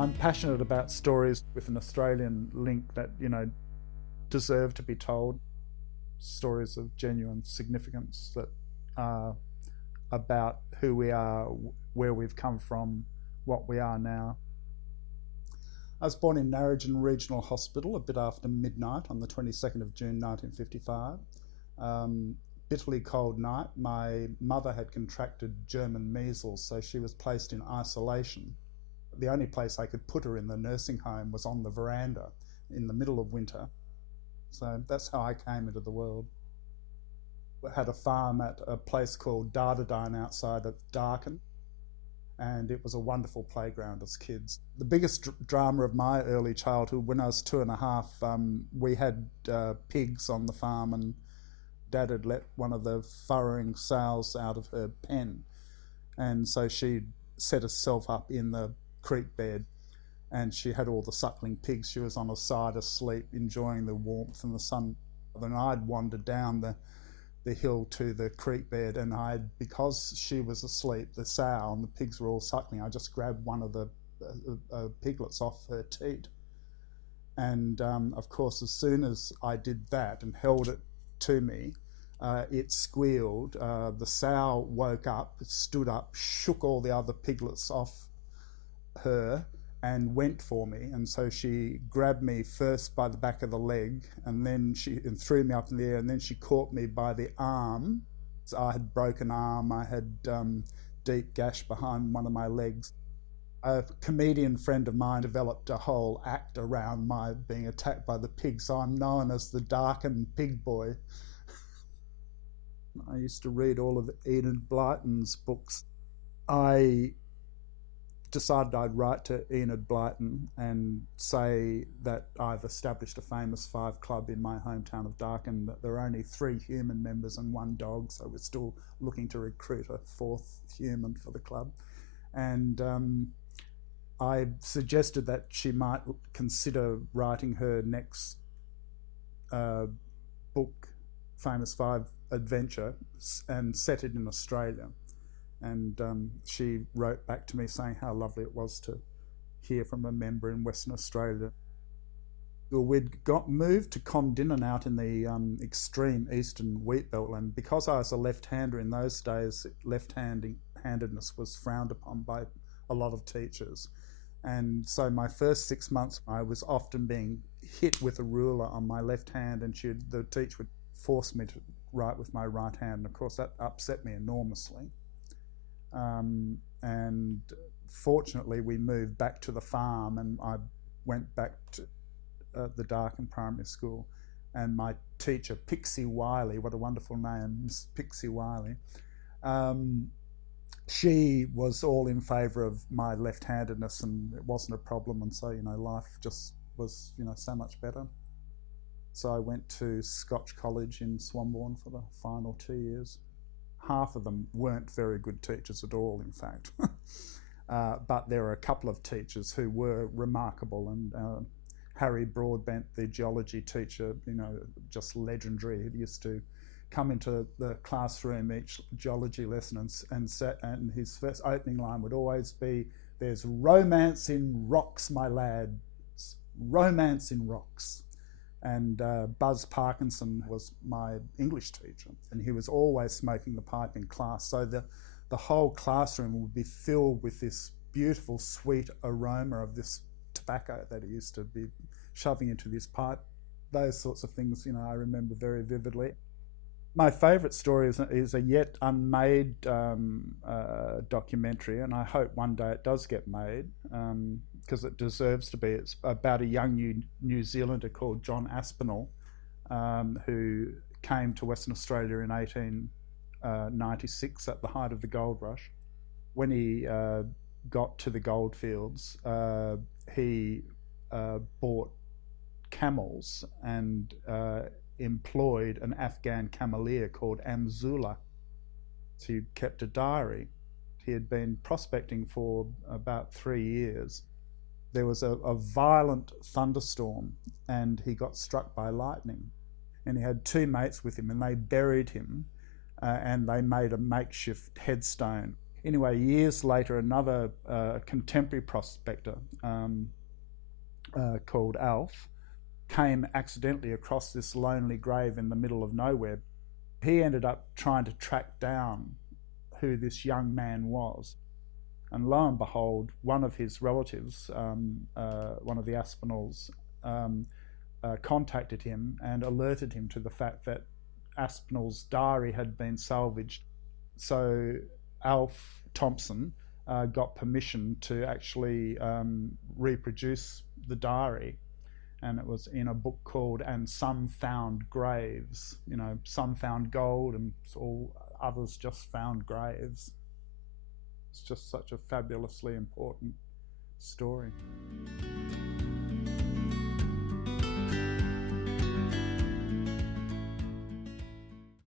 I'm passionate about stories with an Australian link that, deserve to be told. Stories of genuine significance that are about who we are, where we've come from, what we are now. I was born in Narrogin Regional Hospital a bit after midnight on the 22nd of June 1955. Bitterly cold night. My mother had contracted German measles, so she was placed in isolation. The only place I could put her in the nursing home was on the veranda in the middle of winter. So that's how I came into the world. I had a farm at a place called Dardadine outside of Darkin, and it was a wonderful playground as kids. The biggest drama of my early childhood, when I was 2.5, we had pigs on the farm, and Dad had let one of the furrowing sows out of her pen, and so she set herself up in the creek bed, and she had all the suckling pigs. She was on her side asleep, enjoying the warmth and the sun. Then I'd wandered down the hill to the creek bed, and because she was asleep, the sow and the pigs were all suckling, I just grabbed one of the piglets off her teat. And of course, as soon as I did that and held it to me, it squealed. The sow woke up, stood up, shook all the other piglets off her and went for me. And so she grabbed me first by the back of the leg, and then she threw me up in the air, and then she caught me by the arm. So I had broken arm, I had deep gash behind one of my legs. A comedian friend of mine developed a whole act around my being attacked by the pig, so I'm known as the Darkin Pig Boy. I used to read all of Enid Blyton's books. I decided I'd write to Enid Blyton and say that I've established a famous 5 club in my hometown of Darkin, that there are only 3 human members and 1 dog, so we're still looking to recruit a 4th human for the club. And I suggested that she might consider writing her next book, Famous 5 Adventure, and set it in Australia. And she wrote back to me saying how lovely it was to hear from a member in Western Australia. Well, we'd moved to Condinnon out in the extreme eastern wheat belt, and because I was a left-hander in those days, left-handedness was frowned upon by a lot of teachers. And so my first 6 months, I was often being hit with a ruler on my left hand, and the teacher would force me to write with my right hand. And of course, that upset me enormously. And fortunately, we moved back to the farm, and I went back to the Darkin Primary School. And my teacher, Pixie Wiley, what a wonderful name, Miss Pixie Wiley, she was all in favour of my left-handedness, and it wasn't a problem. And so, life just was, so much better. So I went to Scotch College in Swanbourne for the final 2 years. Half of them weren't very good teachers at all, in fact. But there were a couple of teachers who were remarkable, and Harry Broadbent, the geology teacher, just legendary. He used to come into the classroom each geology lesson and his first opening line would always be, "There's romance in rocks, my lads, romance in rocks." And Buzz Parkinson was my English teacher, and he was always smoking the pipe in class. So the whole classroom would be filled with this beautiful, sweet aroma of this tobacco that he used to be shoving into this pipe. Those sorts of things, I remember very vividly. My favourite story is a yet unmade documentary, and I hope one day it does get made, because it deserves to be. It's about a young New Zealander called John Aspinall, who came to Western Australia in 1896 at the height of the gold rush. When he got to the goldfields, he bought camels and employed an Afghan cameleer called Amzula. So he kept a diary. He had been prospecting for about 3 years. There was a violent thunderstorm, and he got struck by lightning. And he had 2 mates with him, and they buried him, and they made a makeshift headstone. Anyway, years later, another contemporary prospector called Alf came accidentally across this lonely grave in the middle of nowhere. He ended up trying to track down who this young man was. And lo and behold, one of his relatives, one of the Aspinalls, contacted him and alerted him to the fact that Aspinall's diary had been salvaged. So Alf Thompson got permission to actually reproduce the diary, and it was in a book called "And Some Found Graves." You know, some found gold, and all others just found graves. It's just such a fabulously important story.